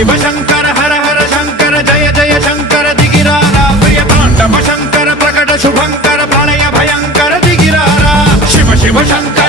शिव शंकर हर हर शंकर जय जय शंकर दिगिरारा प्रिय तांडव शंकर प्रकट शुभंकर प्रलय भयंकर दिगिरारा शिव शिव शंकर